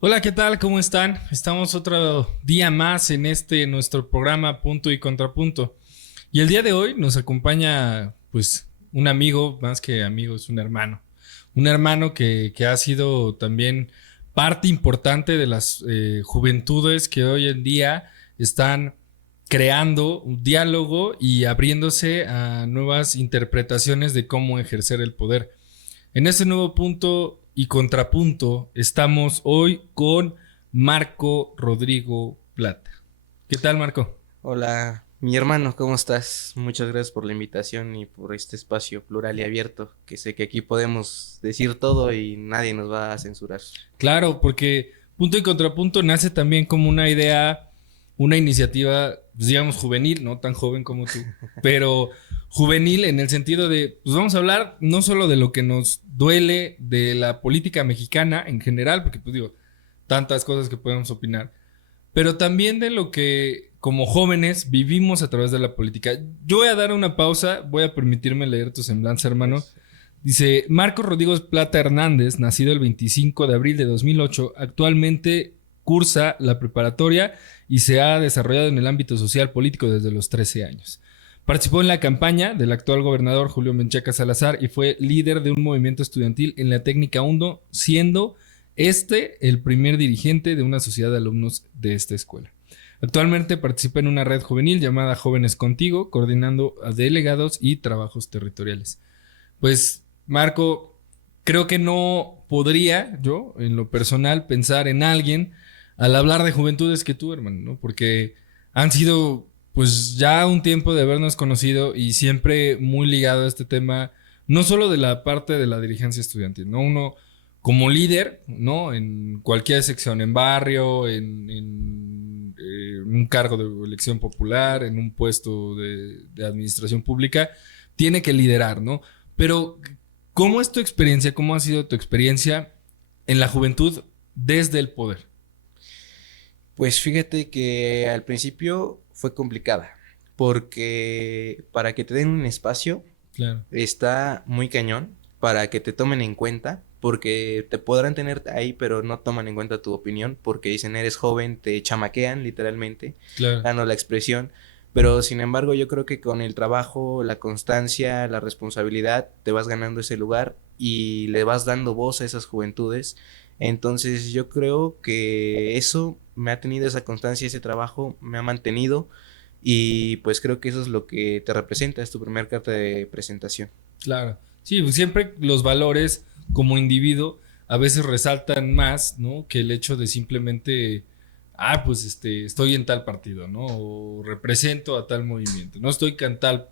Hola, ¿qué tal? ¿Cómo están? Estamos otro día más en nuestro programa Punto y Contrapunto. Y el día de hoy nos acompaña, pues, un amigo, más que amigo, es un hermano. Un hermano que ha sido también parte importante de las juventudes que hoy en día están creando un diálogo y abriéndose a nuevas interpretaciones de cómo ejercer el poder. En este nuevo punto y contrapunto estamos hoy con Marco Rodrigo Plata. ¿Qué tal, Marco? Hola, mi hermano, ¿cómo estás? Muchas gracias por la invitación y por este espacio plural y abierto, que sé que aquí podemos decir todo y nadie nos va a censurar. Claro, porque punto y contrapunto nace también como una idea, una iniciativa, pues, digamos, juvenil, no tan joven como tú, pero juvenil en el sentido de, pues vamos a hablar no solo de lo que nos duele de la política mexicana en general, porque pues digo, tantas cosas que podemos opinar, pero también de lo que como jóvenes vivimos a través de la política. Yo voy a dar una pausa, voy a permitirme leer tu semblanza, hermano. Gracias. Dice, Marcos Rodríguez Plata Hernández, nacido el 25 de abril de 2008, actualmente cursa la preparatoria y se ha desarrollado en el ámbito social político desde los 13 años. Participó en la campaña del actual gobernador Julio Menchaca Salazar y fue líder de un movimiento estudiantil en la técnica 1, siendo el primer dirigente de una sociedad de alumnos de esta escuela. Actualmente participa en una red juvenil llamada Jóvenes Contigo, coordinando a delegados y trabajos territoriales. Pues, Marco, creo que no podría yo, en lo personal, pensar en alguien al hablar de juventudes que tú, hermano, ¿no? Porque han sido, pues, ya un tiempo de habernos conocido y siempre muy ligado a este tema, no solo de la parte de la dirigencia estudiantil, ¿no? Uno como líder, ¿no? En cualquier sección, en barrio, un cargo de elección popular, en un puesto de administración pública, tiene que liderar, ¿no? Pero, ¿cómo es tu experiencia? ¿Cómo ha sido tu experiencia en la juventud desde el poder? Pues fíjate que al principio fue complicada, porque para que te den un espacio Claro, está muy cañón, para que te tomen en cuenta, porque te podrán tener ahí, pero no toman en cuenta tu opinión, porque dicen eres joven, te chamaquean literalmente, claro, dando la expresión. Pero sin embargo, yo creo que con el trabajo, la constancia, la responsabilidad, te vas ganando ese lugar y le vas dando voz a esas juventudes. Entonces yo creo que eso me ha tenido esa constancia, ese trabajo me ha mantenido y pues creo que eso es lo que te representa, es tu primer carta de presentación. claro. Sí, pues siempre los valores como individuo a veces resaltan más, ¿no? Que el hecho de simplemente, pues estoy en tal partido, ¿no? O represento a tal movimiento. No estoy con tal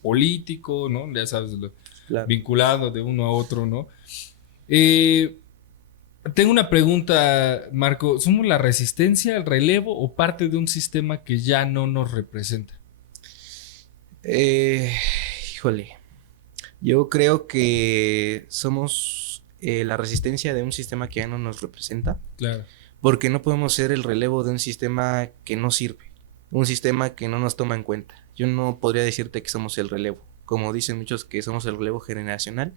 político, ¿no? Ya sabes, Claro. vinculado de uno a otro, ¿no? Eh, Tengo una pregunta, Marco. ¿Somos la resistencia al relevo o parte de un sistema que ya no nos representa? Eh, híjole, yo creo que somos la resistencia de un sistema que ya no nos representa, Claro, porque no podemos ser el relevo de un sistema que no sirve, un sistema que no nos toma en cuenta. Yo no podría decirte que somos el relevo, como dicen muchos que somos el relevo generacional.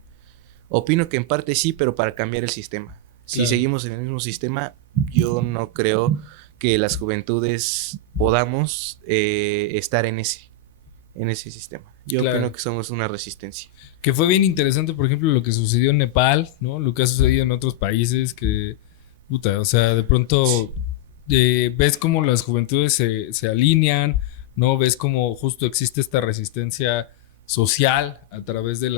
Opino que en parte sí, pero para cambiar el sistema. Si claro, seguimos en el mismo sistema, yo no creo que las juventudes podamos estar en ese sistema. Yo opino claro. que somos una resistencia. Que fue bien interesante, por ejemplo, lo que sucedió en Nepal, ¿no? Lo que ha sucedido en otros países que, puta, o sea, de pronto ves cómo las juventudes se alinean, ¿no? Ves cómo justo existe esta resistencia social a través de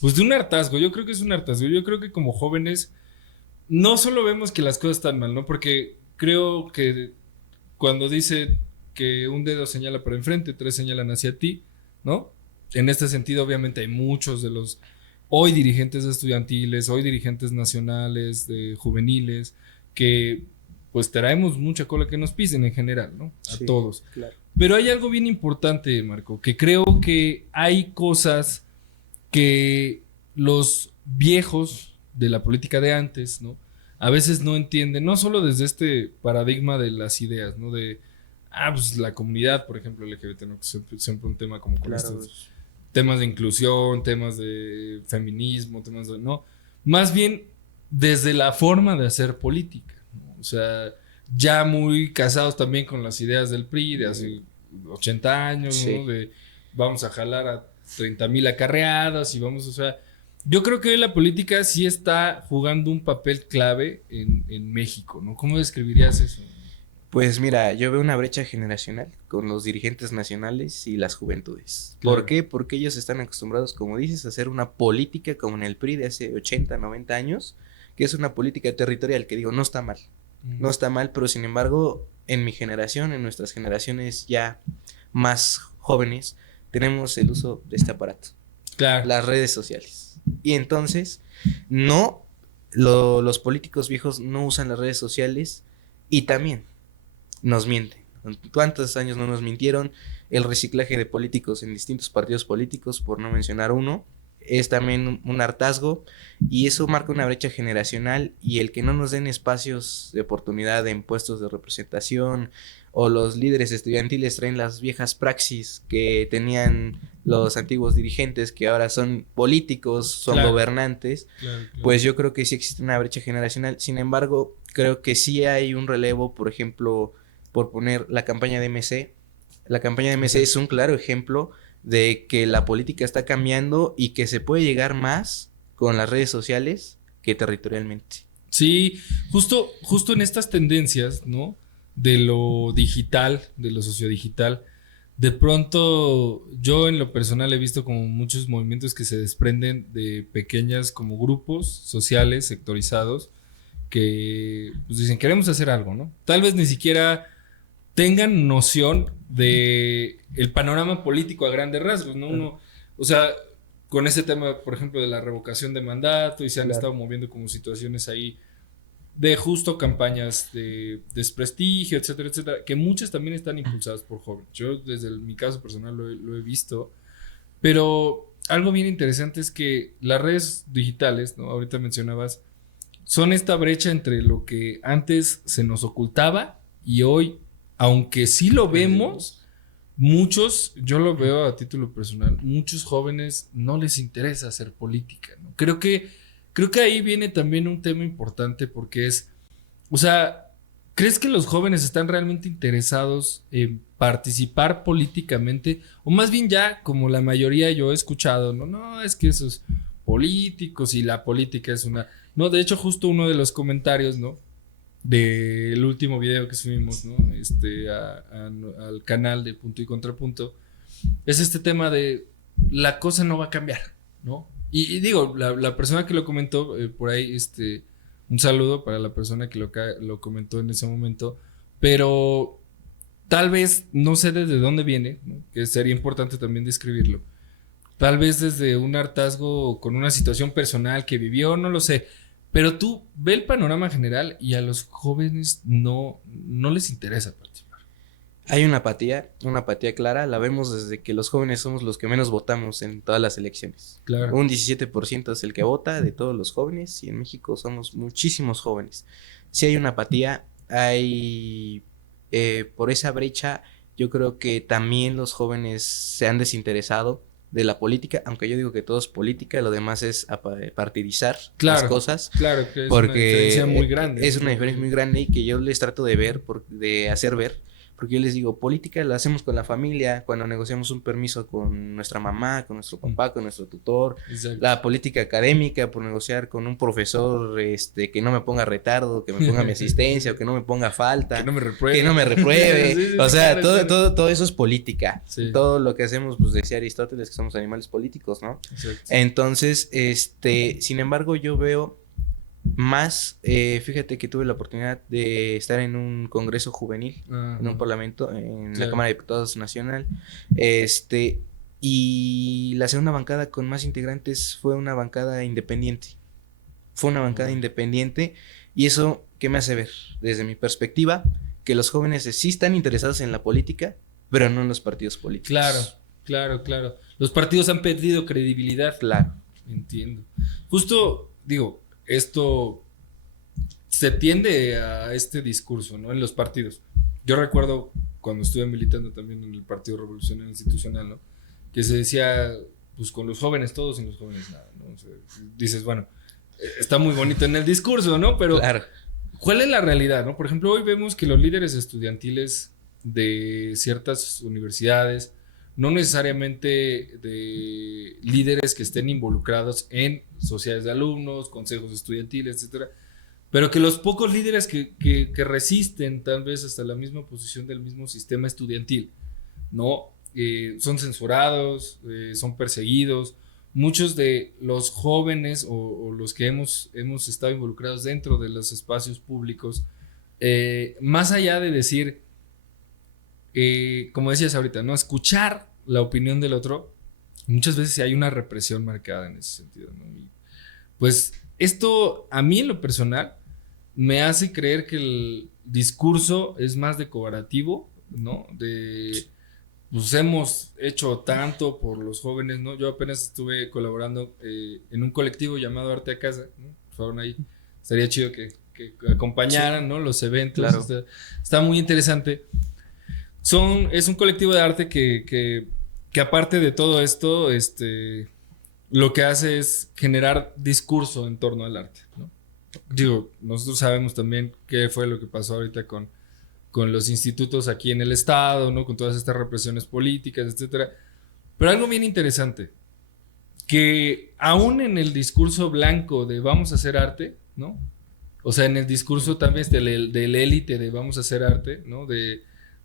pues de un hartazgo. Yo creo que es un hartazgo. Yo creo que como jóvenes no solo vemos que las cosas están mal, ¿no? Porque creo que cuando dice que un dedo señala para enfrente, tres señalan hacia ti, ¿no? En este sentido, obviamente, hay muchos de los hoy dirigentes estudiantiles, hoy dirigentes nacionales, de juveniles, que pues traemos mucha cola que nos pisen en general, ¿no? A Sí, todos. claro. Pero hay algo bien importante, Marco, que creo que hay cosas que los viejos de la política de antes, ¿no? A veces no entienden, no solo desde este paradigma de las ideas, ¿no? Pues la comunidad, por ejemplo, LGBT, ¿no? Que siempre un tema como con Claro, estos temas de inclusión, temas de feminismo, temas de, ¿no? Más bien desde la forma de hacer política, ¿no? O sea, ya muy casados también con las ideas del PRI de hace 80 años, Sí. ¿no? De vamos a jalar a 30,000 acarreadas y vamos, o sea, yo creo que hoy la política sí está jugando un papel clave en México, ¿no? ¿Cómo describirías eso? Pues mira, yo veo una brecha generacional con los dirigentes nacionales y las juventudes. Claro. ¿Por qué? Porque ellos están acostumbrados, como dices, a hacer una política como en el PRI de hace 80, 90 años, que es una política territorial, que digo, no está mal. No está mal, pero sin embargo, en mi generación, en nuestras generaciones ya más jóvenes, tenemos el uso de este aparato, Claro. las redes sociales. Y entonces, no, los políticos viejos no usan las redes sociales y también nos mienten. ¿Cuántos años no nos mintieron? El reciclaje de políticos en distintos partidos políticos, por no mencionar uno, es también un hartazgo y eso marca una brecha generacional y el que no nos den espacios de oportunidad en puestos de representación o los líderes estudiantiles traen las viejas praxis que tenían los antiguos dirigentes que ahora son políticos, son Claro. gobernantes, Claro. pues yo creo que sí existe una brecha generacional. Sin embargo, creo que sí hay un relevo, por ejemplo, por poner la campaña de MC. La campaña de MC es un claro ejemplo de que la política está cambiando y que se puede llegar más con las redes sociales que territorialmente. Sí, justo en estas tendencias, ¿no? De lo digital, de lo sociodigital, de pronto yo en lo personal he visto como muchos movimientos que se desprenden de pequeñas como grupos sociales sectorizados que pues dicen queremos hacer algo, ¿no? Tal vez ni siquiera tengan noción de el panorama político a grandes rasgos, ¿no? Uno, o sea, con ese tema, por ejemplo, de la revocación de mandato y se han estado moviendo como situaciones ahí de justo campañas de desprestigio, etcétera, etcétera, que muchas también están impulsadas por jóvenes. Yo desde mi caso personal lo he visto, pero algo bien interesante es que las redes digitales, ¿no? Ahorita mencionabas, son esta brecha entre lo que antes se nos ocultaba y hoy, aunque sí lo vemos, muchos, yo lo veo a título personal, muchos jóvenes no les interesa hacer política, ¿no? Creo que ahí viene también un tema importante porque es, o sea, ¿crees que los jóvenes están realmente interesados en participar políticamente? O más bien ya, como la mayoría yo he escuchado, no, es que esos políticos y la política es una... No, de hecho, justo uno de los comentarios, ¿no? Del último video que subimos, ¿no? Al canal de Punto y Contrapunto, es este tema de la cosa no va a cambiar, ¿no? Y digo, la persona que lo comentó, por ahí, un saludo para la persona que lo comentó en ese momento, pero tal vez, no sé desde dónde viene, ¿no? Que sería importante también describirlo. Tal vez desde un hartazgo con una situación personal que vivió, no lo sé. Pero tú ve el panorama general y a los jóvenes no les interesa participar. Hay una apatía clara, la vemos desde que los jóvenes somos los que menos votamos en todas las elecciones. Claro. Un 17% es el que vota de todos los jóvenes y en México somos muchísimos jóvenes. Si hay una apatía, hay por esa brecha, yo creo que también los jóvenes se han desinteresado de la política, aunque yo digo que todo es política, lo demás es partidizar las cosas. Claro, que es porque una diferencia muy grande. Es una diferencia muy grande y que yo les trato de ver, de hacer ver, porque yo les digo, política la hacemos con la familia, cuando negociamos un permiso con nuestra mamá, con nuestro papá, con nuestro tutor. Exacto. La política académica, por negociar con un profesor que no me ponga retardo, que me ponga mi asistencia o que no me ponga falta. Que no me repruebe. Sí, o sea, todo eso es política. Sí. Todo lo que hacemos, pues decía Aristóteles que somos animales políticos, ¿no? Exacto. Entonces, sin embargo, yo veo más, fíjate que tuve la oportunidad de estar en un congreso juvenil, en un parlamento, en la Cámara de Diputados Nacional, y la segunda bancada con más integrantes fue una bancada independiente. Y eso, ¿qué me hace ver? Desde mi perspectiva, que los jóvenes sí están interesados en la política, pero no en los partidos políticos. Claro. Los partidos han perdido credibilidad. Claro. Entiendo. Justo, digo, esto se tiende a este discurso, ¿no? En los partidos. Yo recuerdo cuando estuve militando también en el Partido Revolucionario Institucional, ¿no? Que se decía, pues con los jóvenes todos y los jóvenes nada, ¿no? O sea, dices, bueno, está muy bonito en el discurso, ¿no? Pero Claro. ¿cuál es la realidad, no? Por ejemplo, hoy vemos que los líderes estudiantiles de ciertas universidades, no necesariamente de líderes que estén involucrados en sociedades de alumnos, consejos estudiantiles, etcétera, pero que los pocos líderes que resisten tal vez hasta la misma posición del mismo sistema estudiantil, ¿no? Son censurados, son perseguidos. Muchos de los jóvenes o los que hemos estado involucrados dentro de los espacios públicos, más allá de decir, como decías ahorita, ¿no? Escuchar la opinión del otro, muchas veces hay una represión marcada en ese sentido, ¿no? Y pues esto a mí en lo personal me hace creer que el discurso es más decorativo, ¿no? Pues hemos hecho tanto por los jóvenes, ¿no? Yo apenas estuve colaborando en un colectivo llamado Arte a Casa, ¿no? Por favor, ahí estaría chido que acompañaran, sí, ¿no? Los eventos. Claro. Está muy interesante. Es un colectivo de arte que aparte de todo esto, lo que hace es generar discurso en torno al arte, ¿no? Digo, nosotros sabemos también qué fue lo que pasó ahorita con los institutos aquí en el estado, ¿no? Con todas estas represiones políticas, etcétera. Pero algo bien interesante, que aún en el discurso blanco de vamos a hacer arte, ¿no? O sea, en el discurso también del élite de vamos a hacer arte, ¿no? De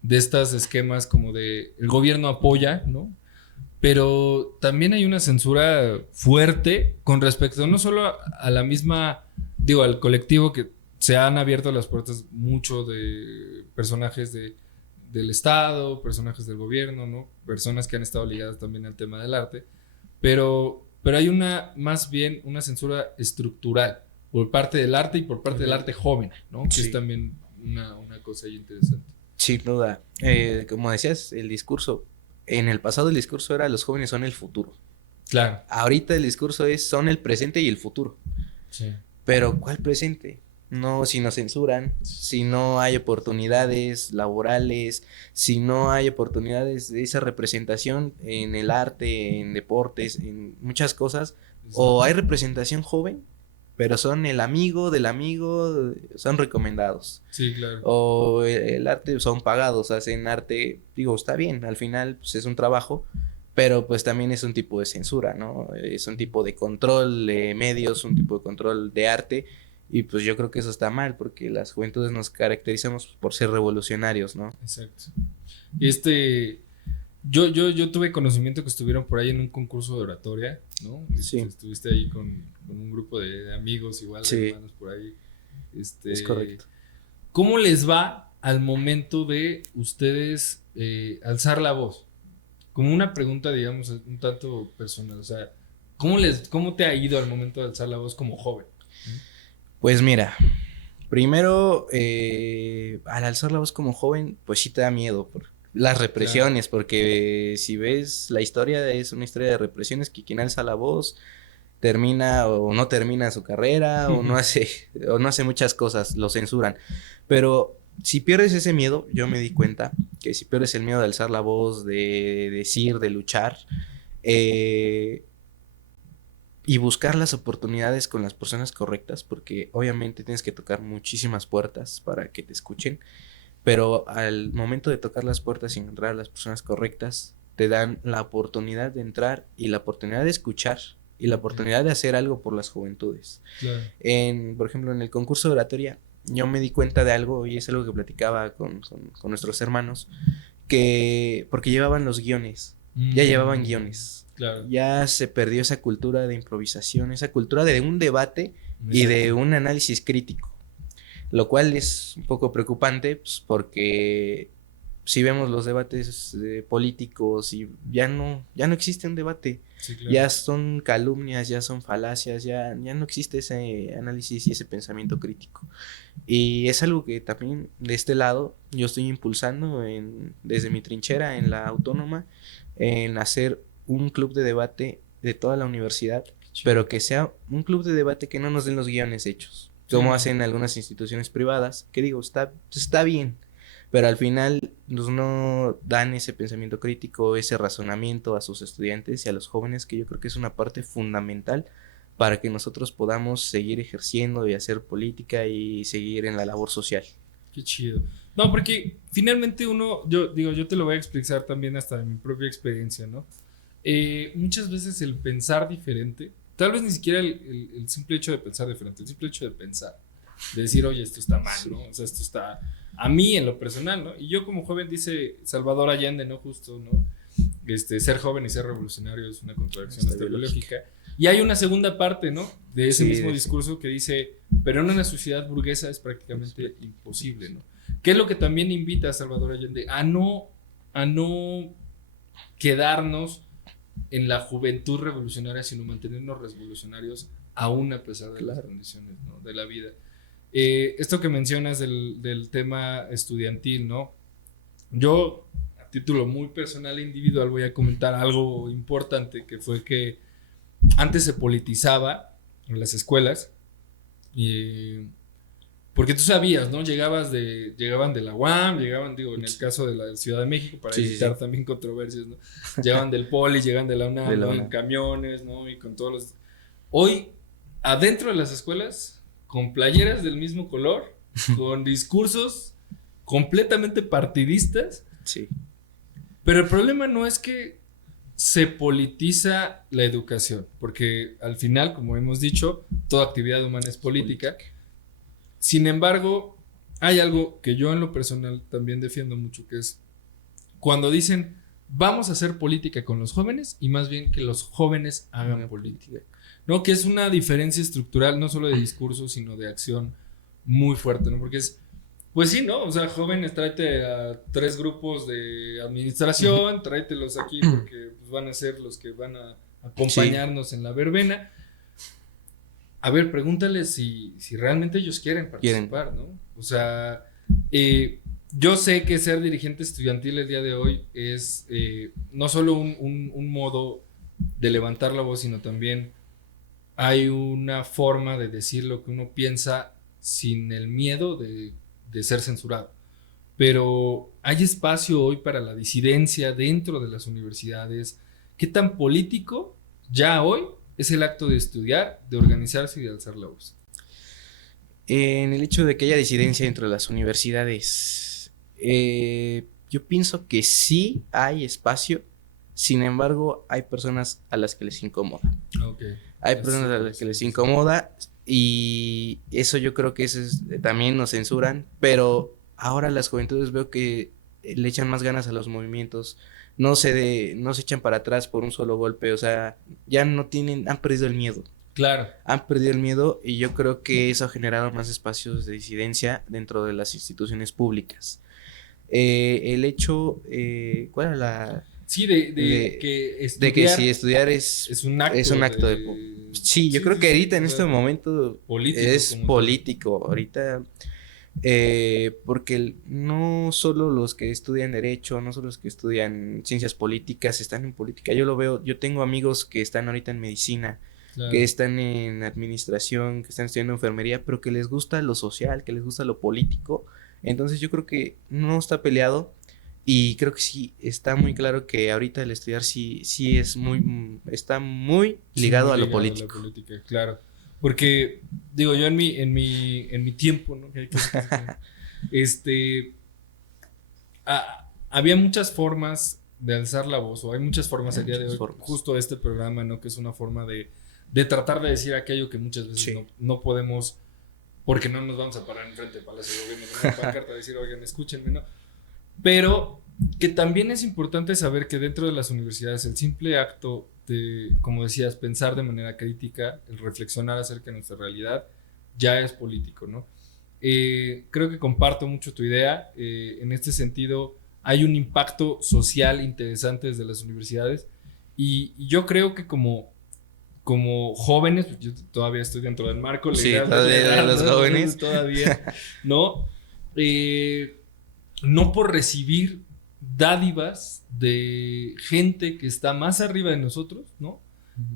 estos esquemas como de el gobierno apoya, ¿no? Pero también hay una censura fuerte con respecto no solo a la misma, digo, al colectivo que se han abierto las puertas mucho de personajes del Estado, personajes del gobierno, ¿no? Personas que han estado ligadas también al tema del arte, pero hay más bien una censura estructural por parte del arte y por parte del arte joven, ¿no? Que Sí. es también una cosa ahí interesante. Sin duda. Como decías, el discurso, en el pasado el discurso era los jóvenes son el futuro. Claro. Ahorita el discurso son el presente y el futuro. Sí. Pero ¿cuál presente? No, si nos censuran, si no hay oportunidades laborales, si no hay oportunidades de esa representación en el arte, en deportes, en muchas cosas, o hay representación joven, pero son el amigo del amigo, son recomendados. Sí, claro. O el arte son pagados, hacen arte, digo, está bien, al final pues, es un trabajo, pero pues también es un tipo de censura, ¿no? Es un tipo de control de medios, un tipo de control de arte, y pues yo creo que eso está mal, porque las juventudes nos caracterizamos por ser revolucionarios, ¿no? Exacto. Yo tuve conocimiento que estuvieron por ahí en un concurso de oratoria, ¿no? Sí. Estuviste ahí con un grupo de amigos, igual, Sí. de hermanos por ahí. Es correcto. ¿Cómo les va al momento de ustedes alzar la voz? Como una pregunta, digamos, un tanto personal. O sea, ¿cómo te ha ido al momento de alzar la voz como joven? Pues mira, primero, al alzar la voz como joven, pues sí te da miedo por las represiones, claro. Porque si ves la historia, es una historia de represiones que quien alza la voz termina o no termina su carrera o no hace muchas cosas, lo censuran. Pero si pierdes ese miedo, yo me di cuenta que si pierdes el miedo de alzar la voz, de decir, de luchar, y buscar las oportunidades con las personas correctas, porque obviamente tienes que tocar muchísimas puertas para que te escuchen, pero al momento de tocar las puertas y encontrar a las personas correctas, te dan la oportunidad de entrar y la oportunidad de escuchar y la oportunidad de hacer algo por las juventudes. Claro. Por ejemplo, en el concurso de oratoria, yo me di cuenta de algo, y es algo que platicaba con nuestros hermanos, que porque llevaban los guiones, ya llevaban guiones. Claro. Ya se perdió esa cultura de improvisación, esa cultura de un debate. Exacto. Y de un análisis crítico, lo cual es un poco preocupante, pues, porque si vemos los debates políticos y ya no existe un debate. Sí, claro. Ya son calumnias, ya son falacias, ya no existe ese análisis y ese pensamiento crítico. Y es algo que también de este lado yo estoy impulsando desde mi trinchera en la Autónoma, en hacer un club de debate de toda la universidad, pero que sea un club de debate que no nos den los guiones hechos, como sí. Hacen algunas instituciones privadas, que digo, está bien, pero al final no dan ese pensamiento crítico, ese razonamiento a sus estudiantes y a los jóvenes, que yo creo que es una parte fundamental para que nosotros podamos seguir ejerciendo y hacer política y seguir en la labor social. Qué chido. No, porque finalmente yo te lo voy a explicar también hasta de mi propia experiencia, ¿no? Muchas veces el pensar diferente, tal vez ni siquiera el simple hecho de pensar diferente, el simple hecho de pensar, de decir, oye, esto está mal, ¿no? O sea, esto está a mí en lo personal, ¿no? Y yo como joven, dice Salvador Allende, ¿no? Justo, ¿no? Ser joven y ser revolucionario es una contradicción biológica. Y hay una segunda parte, ¿no? De ese mismo discurso que dice, pero en una sociedad burguesa es prácticamente imposible, ¿no? Que es lo que también invita a Salvador Allende a no quedarnos en la juventud revolucionaria, sino mantenernos revolucionarios aún a pesar de las condiciones, ¿no? De la vida. Esto que mencionas del tema estudiantil, ¿no? Yo, a título muy personal e individual, voy a comentar algo importante, que fue que antes se politizaba en las escuelas, porque tú sabías, ¿no? Llegaban de la UAM, digo, en el caso de la Ciudad de México, para evitar también controversias, ¿no? Llegaban del Poli, llegan de la UNAM, ¿no? En camiones, ¿no? Y con todos los... Hoy, adentro de las escuelas, con playeras del mismo color, con discursos completamente partidistas. Sí. Pero el problema no es que se politiza la educación, porque al final, como hemos dicho, toda actividad humana es política. Sin embargo, hay algo que yo en lo personal también defiendo mucho, que es cuando dicen vamos a hacer política con los jóvenes y más bien que los jóvenes hagan política, ¿no? Que es una diferencia estructural, no solo de discurso, sino de acción muy fuerte, ¿no? Porque es, pues sí, ¿no? O sea, jóvenes, tráete a 3 grupos de administración, tráetelos aquí porque pues, van a ser los que van a acompañarnos en la verbena. A ver, pregúntales si realmente ellos quieren participar, ¿no? O sea, yo sé que ser dirigente estudiantil el día de hoy es no solo un modo de levantar la voz, sino también hay una forma de decir lo que uno piensa sin el miedo de ser censurado. Pero hay espacio hoy para la disidencia dentro de las universidades. ¿Qué tan político ya hoy es el acto de estudiar, de organizarse y de alzar la voz? En el hecho de que haya disidencia dentro de las universidades, yo pienso que sí hay espacio, sin embargo hay personas a las que les incomoda. Okay. Hay personas a las que les incomoda y eso yo creo que también nos censuran, pero ahora las juventudes veo que le echan más ganas a los movimientos, no se echan para atrás por un solo golpe, o sea, ya han perdido el miedo. Claro. Han perdido el miedo y yo creo que eso ha generado más espacios de disidencia dentro de las instituciones públicas. El hecho, ¿cuál era la...? Sí, de que estudiar, de que si estudiar es un acto sí, yo creo que ahorita en este momento político, es político. Ahorita, porque no solo los que estudian Derecho, no solo los que estudian Ciencias Políticas están en política. Yo lo veo, yo tengo amigos que están ahorita en Medicina, claro, que están en Administración, que están estudiando Enfermería, pero que les gusta lo social, que les gusta lo político. Entonces yo creo que no está peleado. Y creo que sí, está muy claro que ahorita el estudiar sí está muy ligado a lo político. A la política, claro. Porque, digo, yo en mi tiempo, ¿no? Había muchas formas de alzar la voz, o hay muchas formas el día de hoy, justo este programa, ¿no? Que es una forma de tratar de decir aquello que muchas veces no podemos, porque no nos vamos a parar enfrente del Palacio de Gobierno con una pancarta a decir, oigan, escúchenme, ¿no? Pero que también es importante saber que dentro de las universidades el simple acto de, como decías, pensar de manera crítica, el reflexionar acerca de nuestra realidad, ya es político, ¿no? Creo que comparto mucho tu idea. En este sentido, hay un impacto social interesante desde las universidades y yo creo que como jóvenes, yo todavía estoy dentro del marco legal de los jóvenes, todavía, ¿no? No por recibir dádivas de gente que está más arriba de nosotros, ¿no?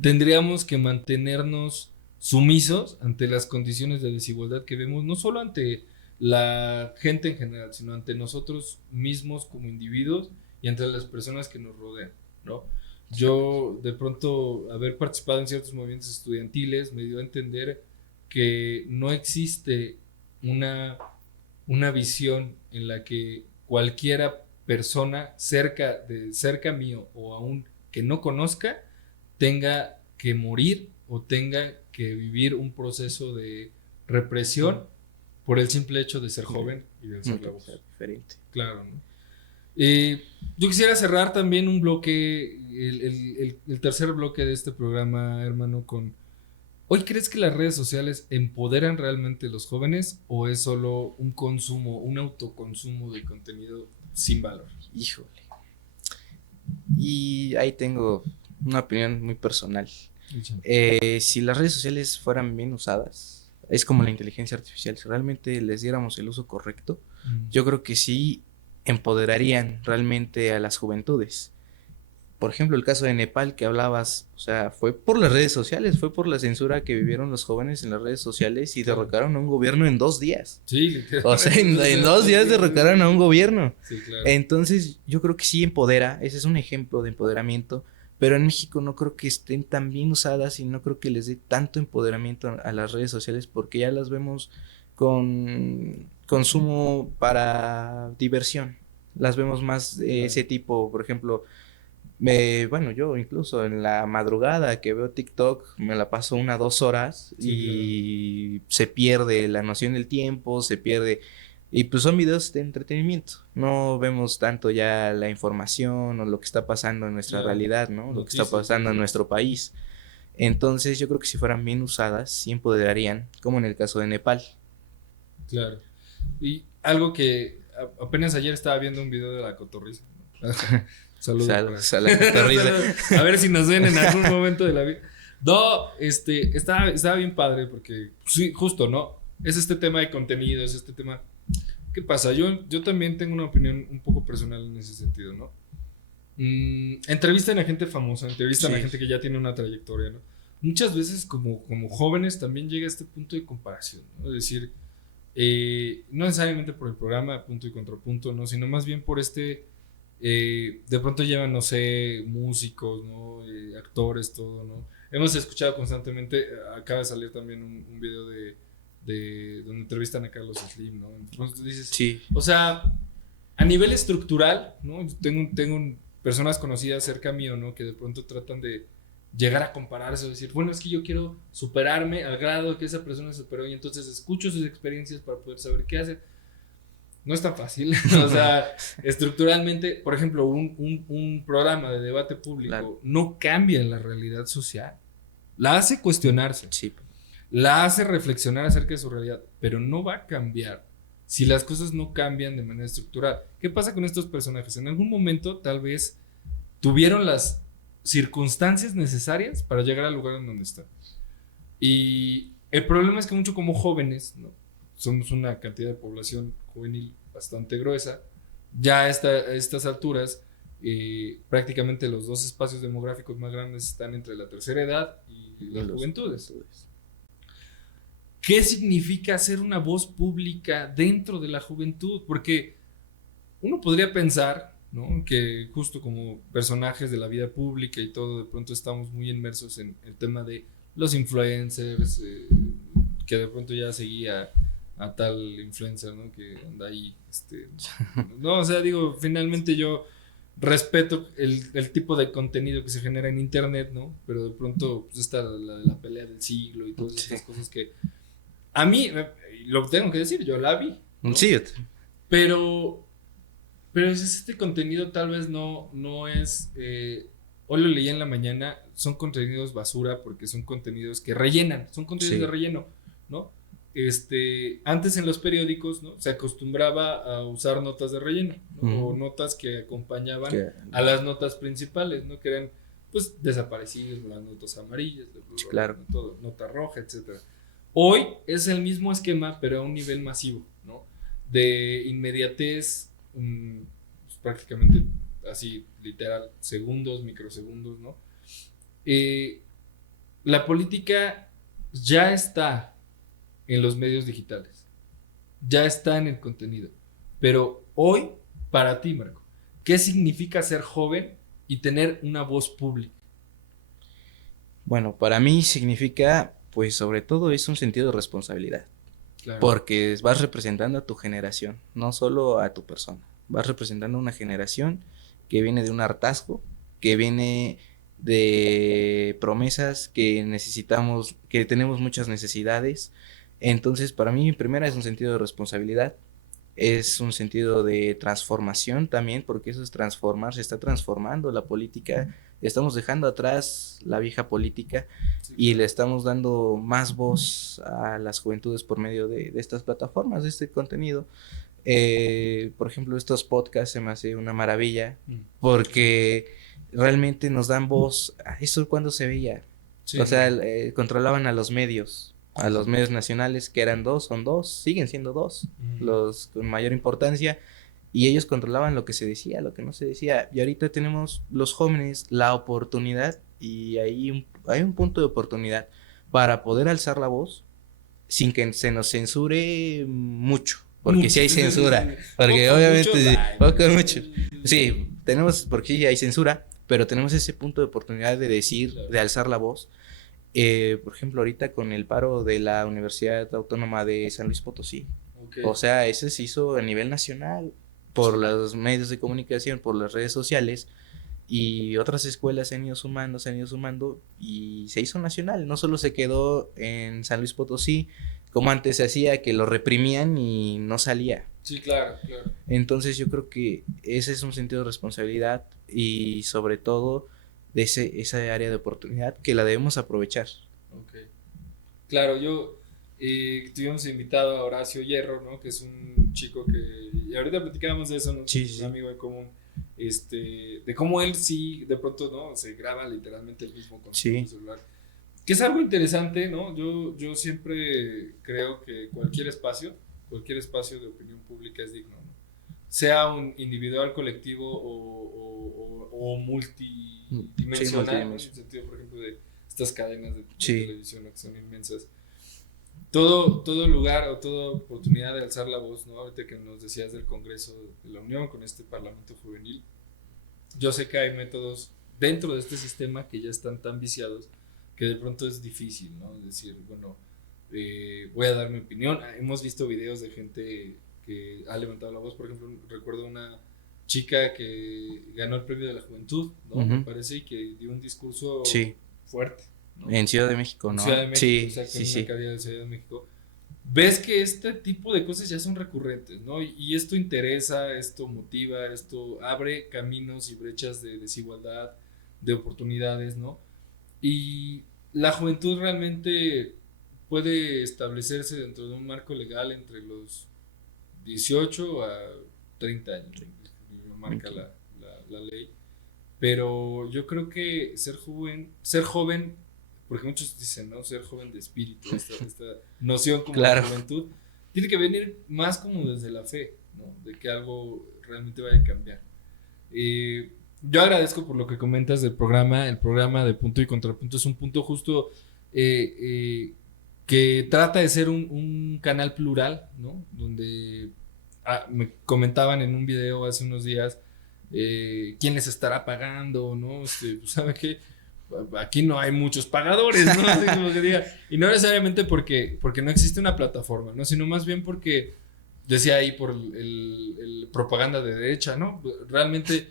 Tendríamos que mantenernos sumisos ante las condiciones de desigualdad que vemos, no solo ante la gente en general, sino ante nosotros mismos como individuos y entre las personas que nos rodean, ¿no? Yo, de pronto, haber participado en ciertos movimientos estudiantiles me dio a entender que no existe una, una visión en la que cualquiera persona cerca mío o aún que no conozca tenga que morir o tenga que vivir un proceso de represión por el simple hecho de ser joven y de ser la voz. Diferente. Claro, ¿no? Yo quisiera cerrar también un bloque, el tercer bloque de este programa, hermano, con... ¿Hoy crees que las redes sociales empoderan realmente a los jóvenes o es solo un consumo, un autoconsumo de contenido sin valor? Híjole. Y ahí tengo una opinión muy personal. Si las redes sociales fueran bien usadas, es como la inteligencia artificial, si realmente les diéramos el uso correcto, yo creo que sí empoderarían realmente a las juventudes. Por ejemplo, el caso de Nepal que hablabas, o sea, fue por las redes sociales, fue por la censura que vivieron los jóvenes en las redes sociales y derrocaron a un gobierno en 2 días. Sí, O sea, en 2 días derrocaron a un gobierno. Sí, claro. Entonces, yo creo que sí empodera, ese es un ejemplo de empoderamiento, pero en México no creo que estén tan bien usadas y no creo que les dé tanto empoderamiento a las redes sociales porque ya las vemos con consumo para diversión. Las vemos más de ese tipo, por ejemplo, bueno, yo incluso en la madrugada que veo TikTok me la paso 1, 2 horas y se pierde la noción del tiempo, se pierde. Y pues son videos de entretenimiento. No vemos tanto ya la información o lo que está pasando en nuestra realidad, ¿no? Lo que está pasando en nuestro país. Entonces yo creo que si fueran bien usadas, sí empoderarían, como en el caso de Nepal. Claro. Y algo que apenas ayer estaba viendo un video de la cotorriza, ¿no? Saludos a la cotorriza. A ver si nos ven en algún momento de la vida. No, estaba bien padre porque, sí, justo, ¿no? Es este tema de contenido, es este tema... ¿Qué pasa? Yo también tengo una opinión un poco personal en ese sentido, ¿no? Entrevistan a gente famosa, entrevistan a gente que ya tiene una trayectoria, ¿no? Muchas veces como jóvenes también llega a este punto de comparación, ¿no? Es decir, no necesariamente por el programa punto y contrapunto, ¿no? Sino más bien por de pronto llevan, no sé, músicos, ¿no? Actores, todo, ¿no? Hemos escuchado constantemente, acaba de salir también un video de donde entrevistan a Carlos Slim, ¿no? Entonces dices, sí. O sea, a nivel estructural, ¿no? Tengo personas conocidas cerca mío, ¿no? Que de pronto tratan de llegar a compararse o decir, bueno, es que yo quiero superarme al grado que esa persona superó y entonces escucho sus experiencias para poder saber qué hace. No es tan fácil. O sea, estructuralmente, por ejemplo, un programa de debate público no cambia la realidad social. La hace cuestionarse. Sí. La hace reflexionar acerca de su realidad, pero no va a cambiar si las cosas no cambian de manera estructural. ¿Qué pasa con estos personajes? En algún momento tal vez tuvieron las circunstancias necesarias para llegar al lugar en donde están. Y el problema es que mucho como jóvenes, ¿no? Somos una cantidad de población juvenil bastante gruesa, ya a estas alturas prácticamente los dos espacios demográficos más grandes están entre la tercera edad y las juventudes. ¿Qué significa ser una voz pública dentro de la juventud? Porque uno podría pensar, ¿no? Que justo como personajes de la vida pública y todo, de pronto estamos muy inmersos en el tema de los influencers, que de pronto ya seguía a tal influencer, ¿no? Que anda ahí, no, o sea, digo, finalmente yo respeto el tipo de contenido que se genera en internet, ¿no? Pero de pronto pues está la pelea del siglo y todas estas cosas que a mí, lo tengo que decir, yo la vi, ¿no? Sí. Pero este contenido tal vez no es, hoy lo leí en la mañana, son contenidos basura porque son contenidos que rellenan, son contenidos de relleno, ¿no? Antes en los periódicos, ¿no? Se acostumbraba a usar notas de relleno, ¿no? O notas que acompañaban a las notas principales, ¿no? Que eran, pues, desaparecidos, las notas amarillas, claro. todo, nota roja, etcétera. Hoy es el mismo esquema, pero a un nivel masivo, ¿no? De inmediatez, pues, prácticamente así, literal, segundos, microsegundos, ¿no? La política ya está en los medios digitales, ya está en el contenido, pero hoy, para ti, Marco, ¿qué significa ser joven y tener una voz pública? Bueno, para mí significa, pues sobre todo es un sentido de responsabilidad. Claro. Porque vas representando a tu generación, no solo a tu persona. Vas representando a una generación que viene de un hartazgo, que viene de promesas que necesitamos, que tenemos muchas necesidades. Entonces, para mí, primera es un sentido de responsabilidad, es un sentido de transformación también, porque eso es transformar, se está transformando la política, estamos dejando atrás la vieja política y le estamos dando más voz a las juventudes por medio de estas plataformas, de este contenido. Por ejemplo, estos podcasts se me hace una maravilla porque realmente nos dan voz. Eso cuando se veía. Sí, O sea, controlaban a los medios. A los medios nacionales, que eran dos, son dos, siguen siendo dos, los con mayor importancia, y ellos controlaban lo que se decía, lo que no se decía. Y ahorita tenemos los jóvenes la oportunidad, y hay un punto de oportunidad para poder alzar la voz sin que se nos censure mucho. Porque sí hay censura. Porque obviamente. Poco, mucho. Sí, tenemos, porque sí hay censura, pero tenemos ese punto de oportunidad de decir, de alzar la voz. Por ejemplo, ahorita con el paro de la Universidad Autónoma de San Luis Potosí. Okay. O sea, ese se hizo a nivel nacional por los medios de comunicación, por las redes sociales, y otras escuelas se han ido sumando y se hizo nacional. No solo se quedó en San Luis Potosí, como antes se hacía, que lo reprimían y no salía. Sí, claro. Entonces yo creo que ese es un sentido de responsabilidad y sobre todo de esa área de oportunidad que la debemos aprovechar. Okay. Claro, tuvimos invitado a Horacio Hierro, ¿no? Que es un chico y ahorita platicábamos de eso, ¿no? Sí. Un amigo en común, de cómo él sí, de pronto, ¿no? Se graba literalmente el mismo con su celular. Que es algo interesante, ¿no? Yo siempre creo que cualquier espacio de opinión pública es digno, ¿no? Sea un individual, colectivo o multidimensional, en el sentido, por ejemplo, de estas cadenas de televisión, ¿no? Que son inmensas. Todo lugar o toda oportunidad de alzar la voz, ¿no? Ahorita que nos decías del Congreso de la Unión con este Parlamento Juvenil, yo sé que hay métodos dentro de este sistema que ya están tan viciados que de pronto es difícil, ¿no? Es decir, bueno, voy a dar mi opinión. Hemos visto videos de gente que ha levantado la voz. Por ejemplo, recuerdo una chica que ganó el premio de la juventud, ¿no? Me parece, y que dio un discurso fuerte, ¿no? En Ciudad de México, ¿no? En Ciudad de México, en una alcaldía de Ciudad de México. Ves que este tipo de cosas ya son recurrentes, ¿no? Y esto interesa, esto motiva, esto abre caminos y brechas de desigualdad, de oportunidades, ¿no? Y la juventud realmente puede establecerse dentro de un marco legal entre los 18 a 30 años, lo marca la ley. Pero yo creo que ser joven, porque muchos dicen, ¿no? Ser joven de espíritu, esta noción como de juventud, tiene que venir más como desde la fe, ¿no? De que algo realmente vaya a cambiar. Yo agradezco por lo que comentas del programa. El programa de Punto y Contrapunto es un punto justo que trata de ser un canal plural, ¿no? Donde me comentaban en un video hace unos días quién les estará pagando, ¿no? ¿Sabe qué? Aquí no hay muchos pagadores, ¿no? Así como que diga. Y no necesariamente porque no existe una plataforma, ¿no? Sino más bien porque, decía ahí, por el propaganda de derecha, ¿no? Realmente,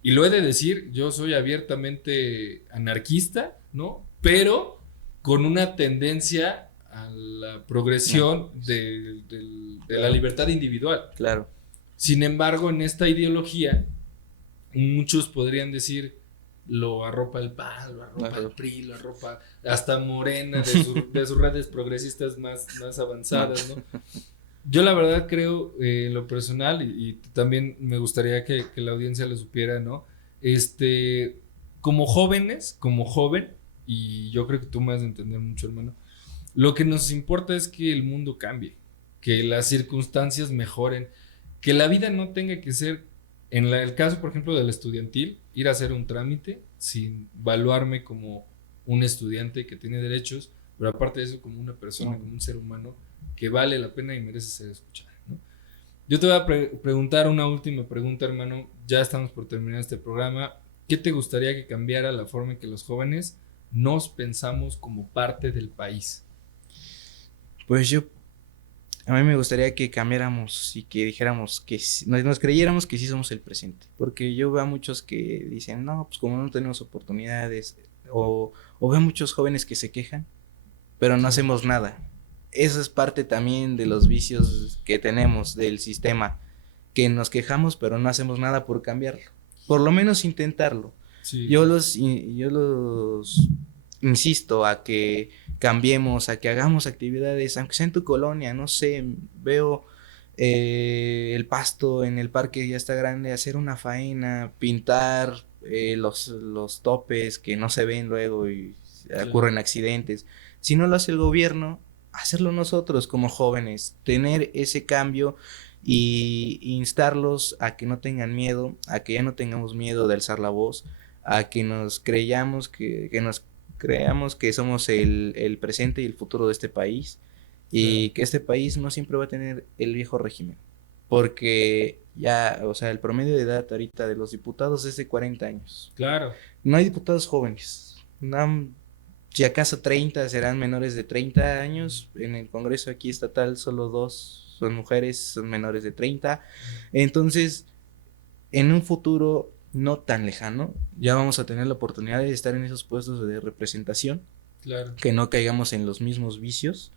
y lo he de decir, yo soy abiertamente anarquista, ¿no? Pero con una tendencia a la progresión de la libertad individual. Claro. Sin embargo, en esta ideología, muchos podrían decir, lo arropa el PAN, lo arropa el PRI, lo arropa hasta Morena de sus redes progresistas más avanzadas, ¿no? Yo la verdad creo, en lo personal, y también me gustaría que la audiencia lo supiera, ¿no? Como jóvenes, como joven, y yo creo que tú me has de entender mucho, hermano, lo que nos importa es que el mundo cambie, que las circunstancias mejoren, que la vida no tenga que ser, en el caso, por ejemplo, del estudiantil, ir a hacer un trámite sin evaluarme como un estudiante que tiene derechos, pero aparte de eso, como una persona, como un ser humano que vale la pena y merece ser escuchada, ¿no? Yo te voy a preguntar una última pregunta, hermano. Ya estamos por terminar este programa. ¿qué te gustaría que cambiara la forma en que los jóvenes nos pensamos como parte del país? Pues a mí me gustaría que cambiáramos y que dijéramos que nos creyéramos que sí somos el presente. Porque yo veo a muchos que dicen, no, pues como no tenemos oportunidades, o veo a muchos jóvenes que se quejan, pero no hacemos nada. Eso es parte también de los vicios que tenemos del sistema, que nos quejamos, pero no hacemos nada por cambiarlo. Por lo menos intentarlo. Sí. Yo los insisto a que cambiemos, a que hagamos actividades, aunque sea en tu colonia, no sé, veo el pasto en el parque ya está grande, hacer una faena, pintar los topes que no se ven luego y ocurren accidentes. Si no lo hace el gobierno, hacerlo nosotros como jóvenes, tener ese cambio y instarlos a que no tengan miedo, a que ya no tengamos miedo de alzar la voz, a que nos creamos que somos el presente y el futuro de este país y que este país no siempre va a tener el viejo régimen, porque ya, o sea, el promedio de edad ahorita de los diputados es de 40 años. Claro. No hay diputados jóvenes, no, si acaso 30 serán menores de 30 años, en el Congreso aquí estatal solo 2 son mujeres, son menores de 30, entonces en un futuro no tan lejano ya vamos a tener la oportunidad de estar en esos puestos de representación, Claro. que no caigamos en los mismos vicios,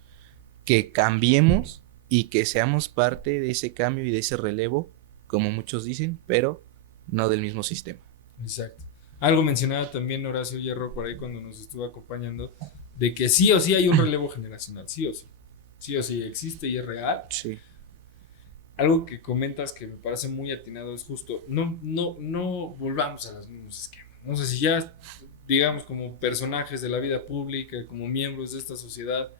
que cambiemos y que seamos parte de ese cambio y de ese relevo, como muchos dicen, pero no del mismo sistema. Exacto. Algo mencionaba también Horacio Hierro por ahí cuando nos estuvo acompañando, de que sí o sí hay un relevo generacional, sí o sí. Sí o sí existe y es real. Sí. Algo que comentas que me parece muy atinado es justo, no volvamos a los mismos esquemas. No sé si ya, digamos, como personajes de la vida pública, como miembros de esta sociedad,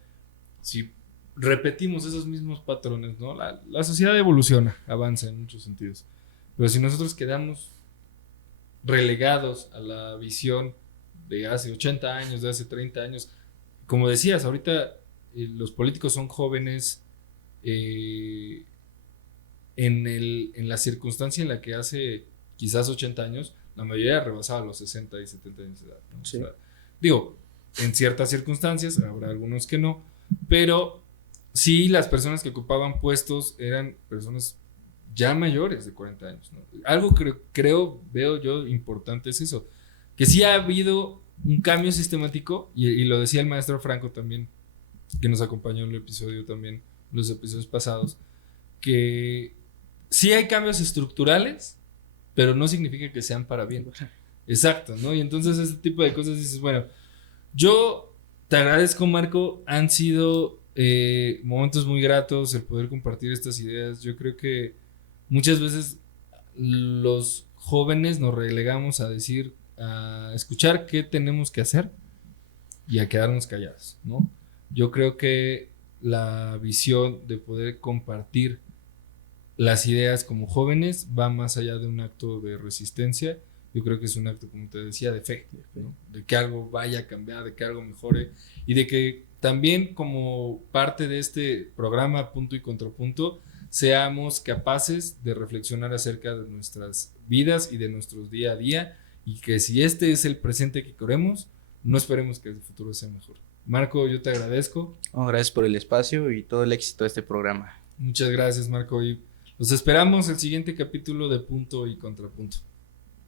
si repetimos esos mismos patrones, ¿no? La sociedad evoluciona, avanza en muchos sentidos. Pero si nosotros quedamos relegados a la visión de hace 80 años, de hace 30 años, como decías, ahorita los políticos son jóvenes en la circunstancia en la que hace quizás 80 años, la mayoría rebasaba los 60 y 70 años de edad, ¿no? Sí. O sea, digo, en ciertas circunstancias, habrá algunos que no, pero sí las personas que ocupaban puestos eran personas ya mayores de 40 años, ¿no? Algo veo yo importante es eso, que sí ha habido un cambio sistemático, y lo decía el maestro Franco también, que nos acompañó en el episodio también, los episodios pasados, que sí hay cambios estructurales, pero no significa que sean para bien. Exacto, ¿no? Y entonces este tipo de cosas dices, bueno, yo te agradezco, Marco, han sido momentos muy gratos el poder compartir estas ideas. Yo creo que muchas veces los jóvenes nos relegamos a decir, a escuchar qué tenemos que hacer y a quedarnos callados, ¿no? Yo creo que la visión de poder compartir las ideas como jóvenes va más allá de un acto de resistencia. Yo creo que es un acto, como te decía, de fe, ¿no? De que algo vaya a cambiar, de que algo mejore y de que también como parte de este programa Punto y Contrapunto seamos capaces de reflexionar acerca de nuestras vidas y de nuestros día a día, y que si este es el presente que queremos, no esperemos que el futuro sea mejor. Marco, yo te agradezco. Oh, gracias por el espacio y todo el éxito de este programa. Muchas gracias, Marco, y los esperamos el siguiente capítulo de Punto y Contrapunto.